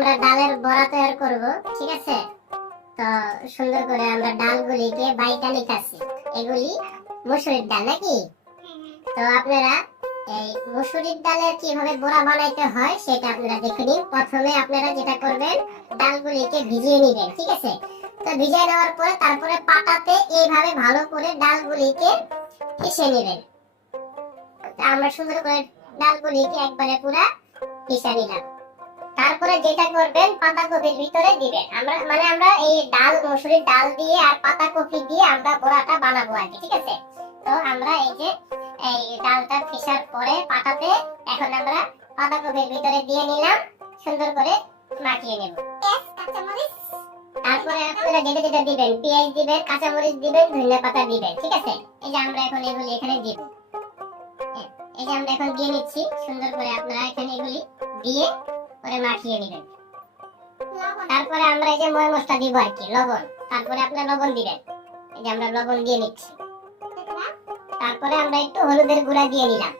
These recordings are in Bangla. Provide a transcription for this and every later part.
আমরা ডালের বড়া তৈরি করব, ঠিক আছে? তো সুন্দর করে আমরা ডালগুলিকে বাইটা নিতেছি। এগুলি মসুরির ডাল নাকি? তো আপনারা এই মসুরির ডালের কিভাবে বড়া বানাইতে হয় সেটা আপনারা দেখে নিন। প্রথমে আপনারা যেটা করবেন, ডালগুলিকে ভিজিয়ে নেবেন, ঠিক আছে? তো ভিজিয়ে নেওয়ার পরে তারপরে পাটাতে এইভাবে ভালো করে ডালগুলিকে পিষে নেবেন। আমরা সুন্দর করে ডালগুলিকে একবারে পুরা পিষে নিলাম। তারপরে যেটা করবেন, পাতাকপির ভিতরে দিবেন। আমরা এই ডাল, মসুরির ডাল দিয়ে আর পাতাকপি দিয়ে আমরা বড়াটা বানাবো আর কি, ঠিক আছে? তো আমরা এই যে এই ডালটা পিষার পরে পাটাতে এখন আমরা পাতাকপির ভিতরে দিয়ে নিলাম, সুন্দর করে মাখিয়ে নেব। তারপরে আপনারা যেটা যেটা দিবেন, পেঁয়াজ দিবেন, কাঁচামরিচ দিবেন, ধনিয়া পাতা দিবেন, ঠিক আছে? এই যে আমরা এখন এগুলি এখানে দিব। এই যে আমরা এখন দিয়ে নিচ্ছি সুন্দর করে। আপনারা এখানে এগুলি দিয়ে পরে মাখিয়ে নেবেন। তারপরে আমরা এই যে ময় মশলা দিব আর কি, লবণ। তারপরে আপনারা লবণ দিবেন। এই যে আমরা লবণ দিয়ে নিচ্ছি। তারপরে আমরা একটু হলুদের গুঁড়া দিয়ে নিলাম।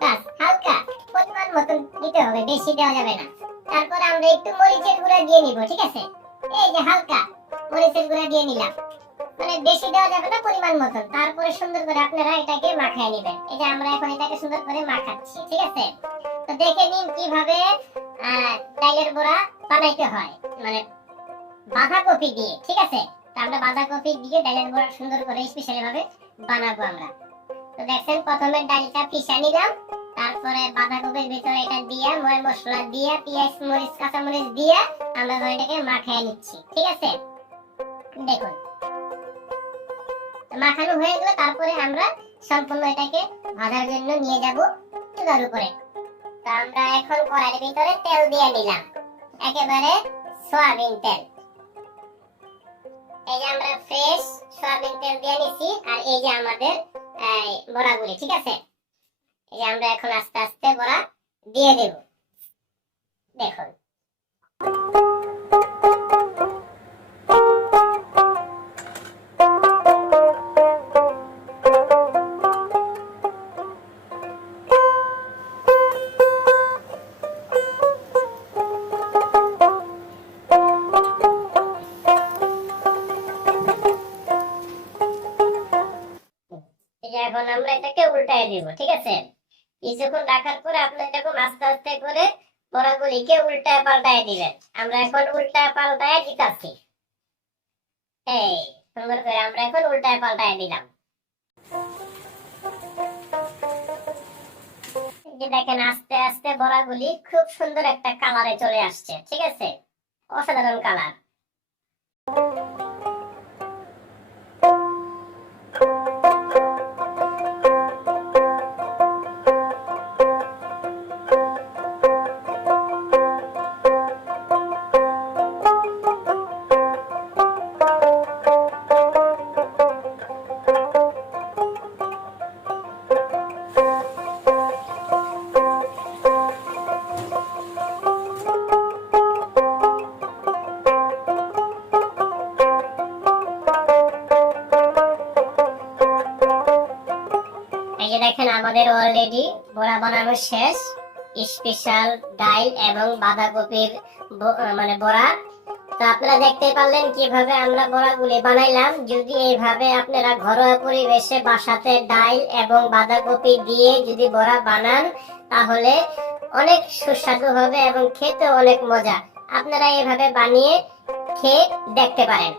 বাস, হালকা পরিমাণ মতন দিতে হবে, বেশি দেওয়া যাবে না। তারপরে আমরা একটু মরিচের গুঁড়া দিয়ে নিব, ঠিক আছে? এই যে হালকা মরিচের গুঁড়া দিয়ে নিলাম, মানে বেশি দেওয়া যাবে না, পরিমাণ মতন। তারপরে সুন্দর করে আপনারা এটাকে মাখিয়ে নেবেন। এই যে আমরা এখন এটাকে সুন্দর করে মাখাচ্ছি, ঠিক আছে? তো দেখে নিন কিভাবে ডালের বড়া বানাইতে হয়, মানে বাঁধাকপি দিয়ে, ঠিক আছে? তো আমরা বাঁধাকপি দিয়ে ডালের বড়া সুন্দর করে স্পেশালি ভাবে বানাবো আমরা। তো দেখেন, প্রথমে ডালটা পিষে নিলাম, তারপরে বাঁধাকপির ভিতরে এটা দিয়ে ময় মশলা দিয়ে পেঁয়াজ, মরিচ, কাঁচামরিচ দিয়ে আমরা এটাকে মাখিয়ে নিচ্ছি, ঠিক আছে? দেখুন মাখানো হয়ে গেলে তারপরে আমরা সম্পূর্ণ এটাকে ভাজার জন্য নিয়ে যাব চুলার উপরে। তো আমরা এখন কড়াইয়ের ভিতরে তেল দিয়ে নিলাম, একেবারে সয়াবিন তেল। এই যে আমরা ফ্রেশ সয়াবিন তেল দিয়ে নিছি। আর এই যে আমাদের বড়াগুলি, ঠিক আছে? এই যে আমরা এখন আস্তে আস্তে বড়া দিয়ে দেব। দেখুন এখন আমরা এটাকে উল্টায় দিব, ঠিক আছে? কিছুক্ষণ রাখার পরে আপনারা এরকম আস্তে আস্তে করে বড়াগুলিকে উল্টায় পাল্টায় দিবেন। আমরা এখন উল্টায় পাল্টায় দিতেছি। এই সুন্দর করে আমরা এখন উল্টায় পাল্টায় দিলাম। দেখেন আস্তে আস্তে বড়াগুলি খুব সুন্দর একটা কালারে চলে আসছে, ঠিক আছে? অসাধারণ কালার। দেখেন আমাদের অলরেডি বড়া বানানো শেষ। স্পেশাল ডাল এবং বাঁধাকপির মানে বড়া। তো আপনারা দেখতে পারলেন কিভাবে আমরা বড়াগুলি বানাইলাম। যদি এইভাবে আপনারা ঘরোয়া পরিবেশে বাসাতে ডাল এবং বাঁধাকপি দিয়ে যদি বড়া বানান তাহলে অনেক সুস্বাদু হবে এবং খেতে অনেক মজা। আপনারা এইভাবে বানিয়ে খেয়ে দেখতে পারেন।